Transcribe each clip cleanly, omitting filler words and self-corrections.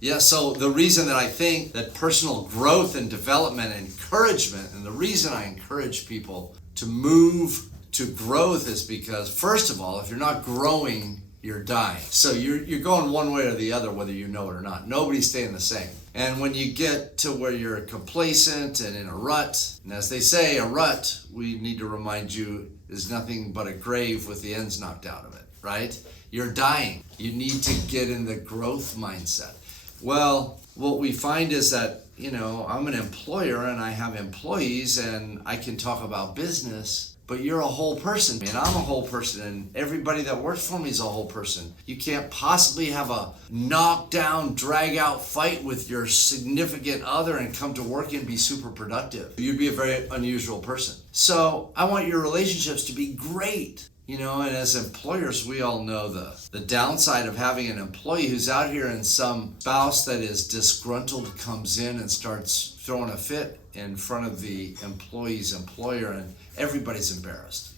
Yeah, so the reason that I think that personal growth and development and encouragement, and the reason I encourage people to move to growth is because, first of all, if you're not growing, you're dying. So you're going one way or the other, whether you know it or not. Nobody's staying the same. And when you get to where you're complacent and in a rut, and as they say, a rut, we need to remind you, is nothing but a grave with the ends knocked out of it, right? You're dying. You need to get in the growth mindset. Well, what we find is that, I'm an employer and I have employees and I can talk about business, but you're a whole person and I'm a whole person and everybody that works for me is a whole person. You can't possibly have a knockdown, drag out fight with your significant other and come to work and be super productive. You'd be a very unusual person. So I want your relationships to be great. And as employers, we all know the downside of having an employee who's out here and some spouse that is disgruntled comes in and starts throwing a fit in front of the employee's employer and everybody's embarrassed.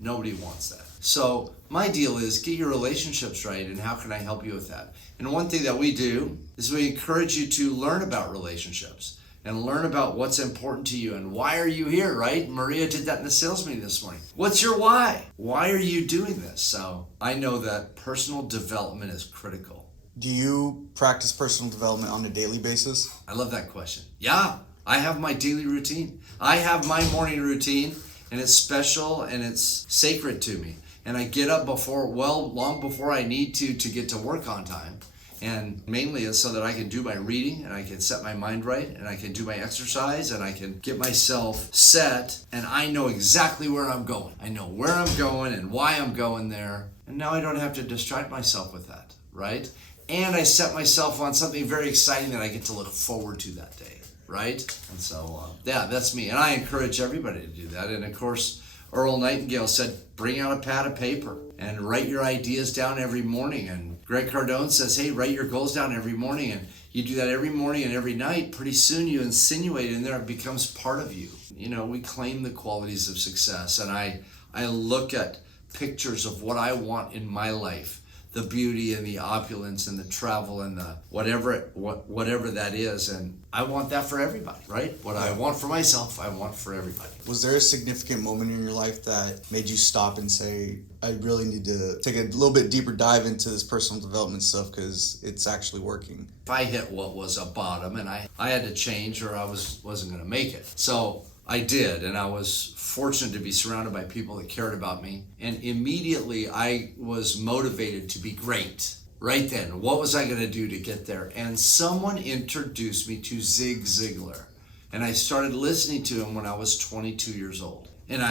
Nobody wants that. So my deal is get your relationships right, and how can I help you with that? And one thing that we do is we encourage you to learn about relationships and learn about what's important to you and why are you here, right? Maria did that in the sales meeting this morning. What's your why? Why are you doing this? So I know that personal development is critical. Do you practice personal development on a daily basis? I love that question. Yeah, I have my daily routine. I have my morning routine, and it's special and it's sacred to me. And I get up long before I need to get to work on time. And mainly it's so that I can do my reading and I can set my mind right and I can do my exercise and I can get myself set and I know exactly where I'm going. I know where I'm going and why I'm going there. And now I don't have to distract myself with that, right? And I set myself on something very exciting that I get to look forward to that day, right? And so, that's me. And I encourage everybody to do that. And of course, Earl Nightingale said, bring out a pad of paper and write your ideas down every morning. And Greg Cardone says, hey, write your goals down every morning. And you do that every morning and every night. Pretty soon you insinuate in there, it becomes part of you. We claim the qualities of success. And I look at pictures of what I want in my life. The beauty and the opulence and the travel and the whatever that is. And I want that for everybody, right? What I want for myself, I want for everybody. Was there a significant moment in your life that made you stop and say, I really need to take a little bit deeper dive into this personal development stuff because it's actually working? If I hit what was a bottom and I had to change or I wasn't going to make it. So I did, and I was fortunate to be surrounded by people that cared about me. And immediately I was motivated to be great. Right then, what was I going to do to get there? And someone introduced me to Zig Ziglar. And I started listening to him when I was 22 years old. And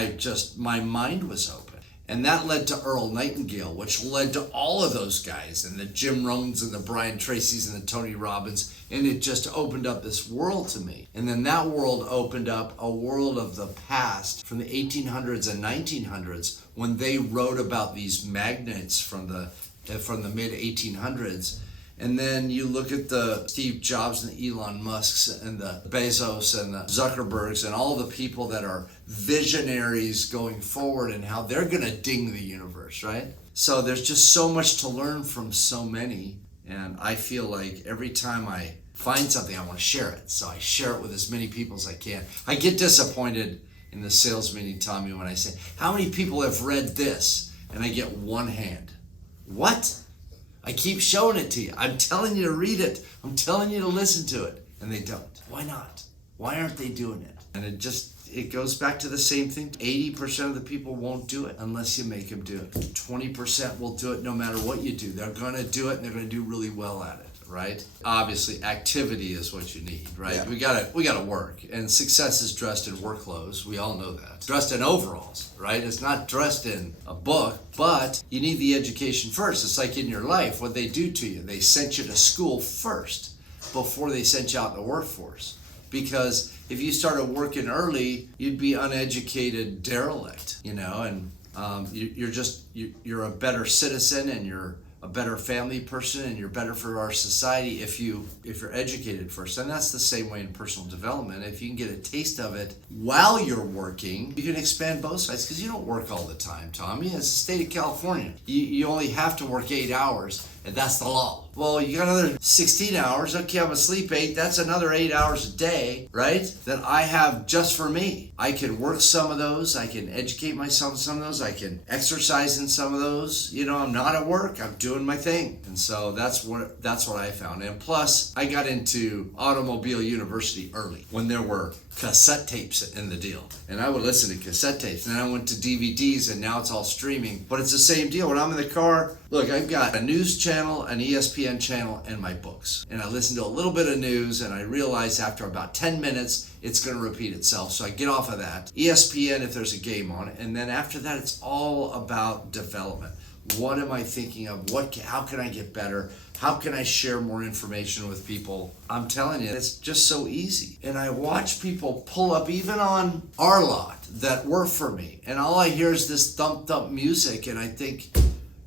my mind was open. And that led to Earl Nightingale, which led to all of those guys, and the Jim Rohns and the Brian Tracys and the Tony Robbins, and it just opened up this world to me. And then that world opened up a world of the past from the 1800s and 1900s when they wrote about these magnates from the mid 1800s. And then you look at the Steve Jobs and the Elon Musks and the Bezos and the Zuckerbergs and all the people that are visionaries going forward and how they're going to ding the universe, right? So there's just so much to learn from so many. And I feel like every time I find something, I want to share it. So I share it with as many people as I can. I get disappointed in the sales meeting, Tommy, when I say, how many people have read this? And I get one hand. What? I keep showing it to you. I'm telling you to read it. I'm telling you to listen to it. And they don't. Why not? Why aren't they doing it? And it goes back to the same thing. 80% of the people won't do it unless you make them do it. 20% will do it no matter what you do. They're going to do it and they're going to do really well at it, right? Obviously, activity is what you need, right? Yeah. We gotta work. And success is dressed in work clothes. We all know that. Dressed in overalls, right? It's not dressed in a book, but you need the education first. It's like in your life, what they do to you. They sent you to school first before they sent you out in the workforce. Because if you started working early, you'd be uneducated derelict, and you're a better citizen and you're a better family person and you're better for our society if you're educated first. And that's the same way in personal development. If you can get a taste of it while you're working, you can expand both sides because you don't work all the time, Tommy. It's the state of California. You only have to work 8 hours and that's the law. Well, you got another 16 hours. Okay, I'm asleep 8. That's another 8 hours a day, right? That I have just for me. I can work some of those. I can educate myself in some of those. I can exercise in some of those. You know, I'm not at work. I'm doing my thing. And so that's what I found. And plus, I got into Automobile University early when there were cassette tapes in the deal. And I would listen to cassette tapes. And then I went to DVDs, and now it's all streaming. But it's the same deal. When I'm in the car, look, I've got a news channel, an ESPN channel, and my books. And I listen to a little bit of news, and I realize after about 10 minutes, it's going to repeat itself. So I get off of that. ESPN if there's a game on it. And then after that, it's all about development. What am I thinking of? How can I get better? How can I share more information with people? I'm telling you, it's just so easy. And I watch people pull up, even on our lot, that work for me. And all I hear is this thump music, and I think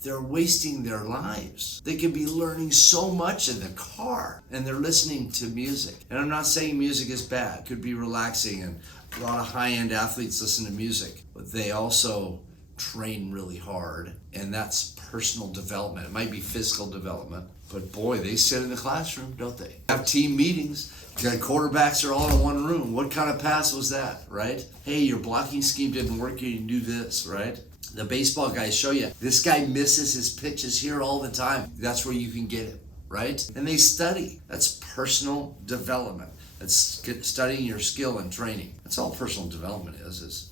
they're wasting their lives. They could be learning so much in the car, and they're listening to music. And I'm not saying music is bad. It could be relaxing, and a lot of high-end athletes listen to music. But they also train really hard, and that's personal development. It might be physical development, but boy, they sit in the classroom, don't they? Have team meetings. The quarterbacks are all in one room. What kind of pass was that, right? Hey, your blocking scheme didn't work. You can do this, right? The baseball guys show you, this guy misses his pitches here all the time. That's where you can get him, right? And they study. That's personal development. That's studying your skill and training. That's all personal development is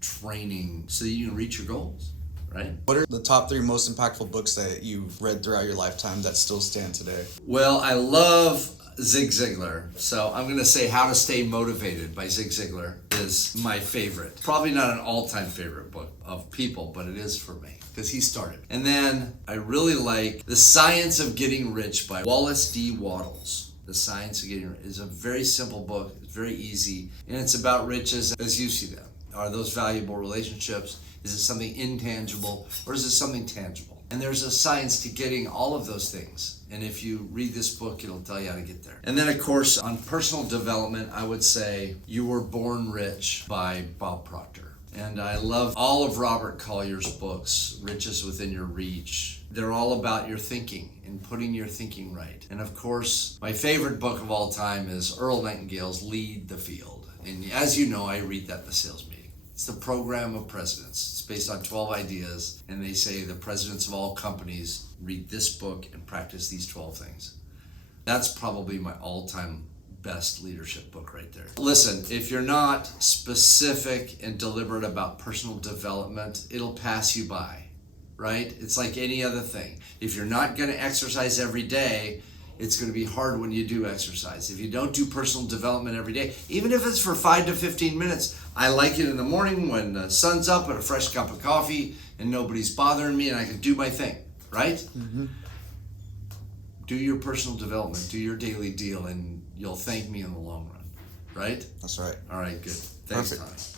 training so that you can reach your goals, right? What are the top 3 most impactful books that you've read throughout your lifetime that still stand today? Well, I love Zig Ziglar. So I'm going to say How to Stay Motivated by Zig Ziglar is my favorite. Probably not an all-time favorite book of people, but it is for me because he started. And then I really like The Science of Getting Rich by Wallace D. Wattles. The Science of Getting Rich is a very simple book. It's very easy. And it's about riches as you see them. Are those valuable relationships? Is it something intangible or is it something tangible? And there's a science to getting all of those things. And if you read this book, it'll tell you how to get there. And then, of course, on personal development, I would say You Were Born Rich by Bob Proctor. And I love all of Robert Collier's books, Riches Within Your Reach. They're all about your thinking and putting your thinking right. And of course, my favorite book of all time is Earl Nightingale's Lead the Field. And as you know, I read that in the sales meeting. It's the program of presidents. It's based on 12 ideas, and they say the presidents of all companies read this book and practice these 12 things. That's probably my all-time best leadership book right there. Listen, if you're not specific and deliberate about personal development, it'll pass you by, right? It's like any other thing. If you're not going to exercise every day, it's going to be hard when you do exercise. If you don't do personal development every day, even if it's for 5 to 15 minutes, I like it in the morning when the sun's up and a fresh cup of coffee and nobody's bothering me and I can do my thing, right? Mm-hmm. Do your personal development, do your daily deal, and you'll thank me in the long run, right? That's right. All right, good. Thanks, Perfect. Tommy.